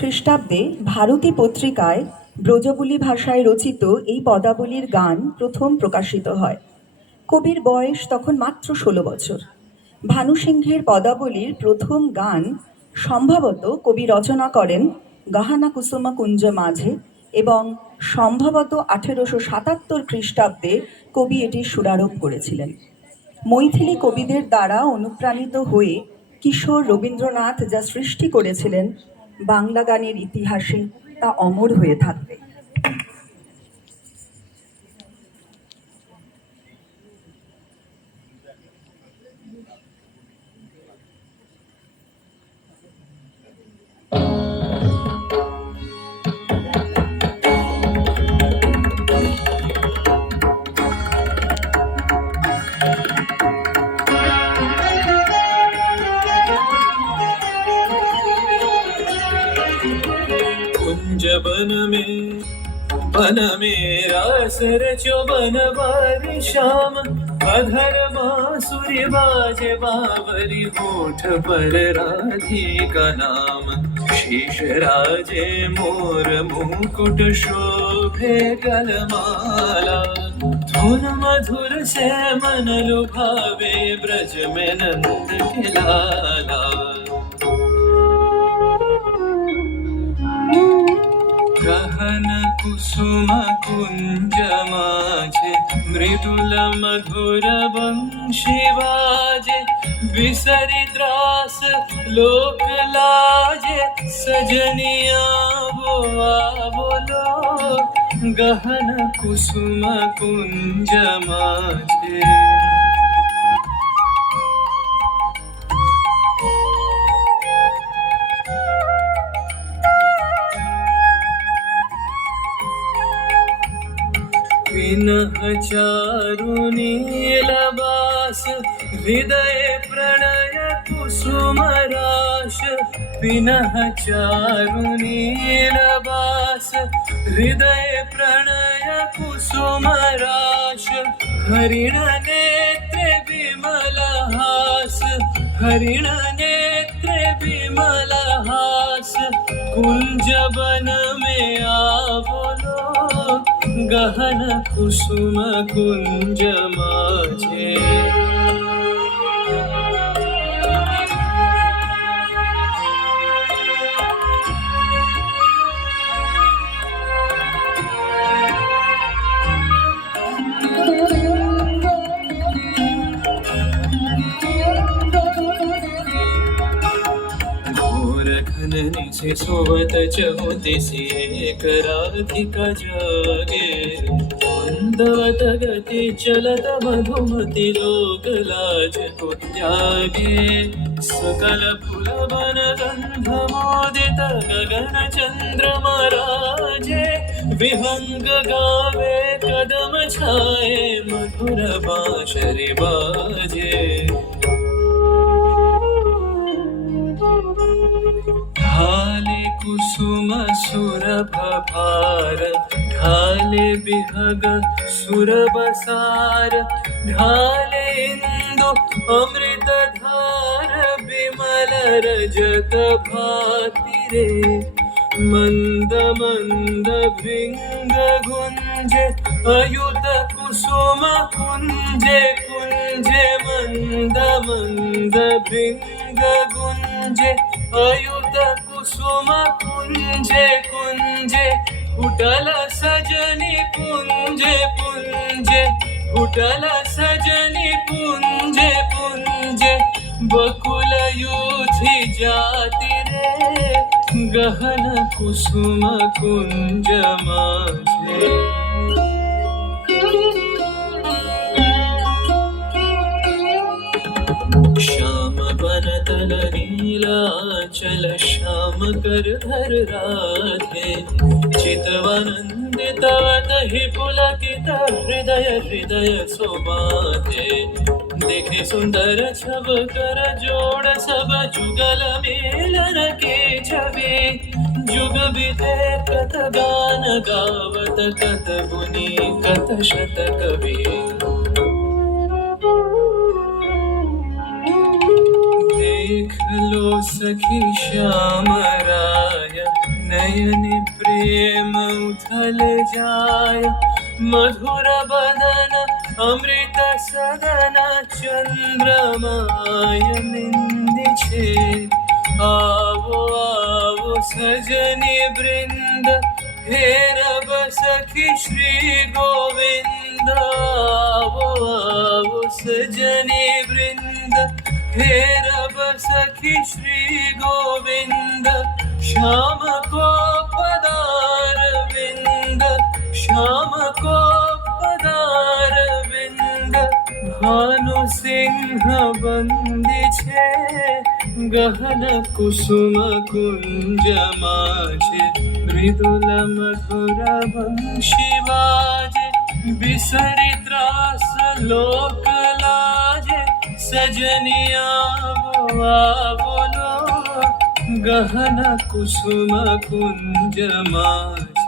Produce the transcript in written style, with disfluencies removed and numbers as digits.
খ্রিস্টাব্দে ভারতী পত্রিকায় ব্রজবুলি ভাষায় রচিত এই পদাবলীর গান প্রথম প্রকাশিত হয়। কবির বয়স তখন মাত্র 16 বছর। ভানুসিংহের পদাবলীর প্রথম গান সম্ভবত কবি রচনা করেন গাহানা কুসুমা কুঞ্জ মাঝে, এবং সম্ভবত 1877 খ্রিস্টাব্দে কবি এটির সুরারোপ করেছিলেন। মৈথিলী কবিদের দ্বারা অনুপ্রাণিত হয়ে কিশোর রবীন্দ্রনাথ যা সৃষ্টি করেছিলেন বাংলা গানের ইতিহাসে তা অমর হয়ে থাকবে। बन में रास रचो बनवारी श्याम, अधर बांसुरी बाजे बावरी, होठ पर राधिका नाम। शीश राजे मोर मुकुट शोभे गलमाला, धुन मधुर से मन लुभावे, ब्रज में नंद के लाला। गहन कुसुम कुंज माझे, मृदुल मधुर वंशी बाजे, बिसरि त्रास लोक लाजे, सजनिया बोलो, गहन कुसुम कुंज माझे। पिनह चारु नीलबास, हृदय प्रणय कुसुम राश। पिनह चारु नीलबास, हृदय प्रणय कुसुम राश। हरिण नेत्र विमल हास, हरिण नेत्र विमल हास। कुंज वन में आवलो, गहन कुसुम कुंज माझे। घननी से सोवत चहुतिसी, एक राधिका जागे। मंदवत गति चलत मधुमति, लोक लाज को त्यागे। सकल फूल वन गंध मोदित, गगन चंद्रमा राजे। विहंग गावे कदम छाए, मधुर बांसुरी बाजे। ढाले कुसुम सुरभ भार, ढाले बिहग सुरबसार। ढाले इंदु अमृत धार, बिमल रजत भाति रे। मंद मंद भृंग गुंजे, अयुत कुसुम कुंजे कुंजे। मंद मंद भृंग गुंजे, अयुत कुसुम कुंजे कुंजे। फुटल सजनी पुंजे पुंजे, फुटल सजनी पुंजे पुंजे। बकुल यूथी जाति रे, गहन कुसुम कुंज माझे। श्याम वनतल नीलाचल, श्याम कर धर राधे। चितवनंदित तहि पुलकित, हृदय हृदय सुबाधे। देखे सुंदर छब कर जोड़, सब जुगल मेलन के छवि। जुग बीते कथ गान गावत, कथ गुनी कथ शत कवि। देख लो सखी श्याम राय, नयने प्रेम उथल जाय मधुर बदन अमृत सदन चंद्रमाय निंदि छे आवो आवो सजनी वृंद हेरब सखी श्री गोविंद आवो आवो सजनी वृंद हेरब सखी श्री गोविंद श्याम को पदार विंद श्याम को पदार विंद भानु सिंह बंदी छे गहन कुसुम कुंज माझे मृदुल मधुर वंशी बाजे बिसरी त्रास लोक लाजे सजनिया बोलो गहन कुसुम कुंज माझे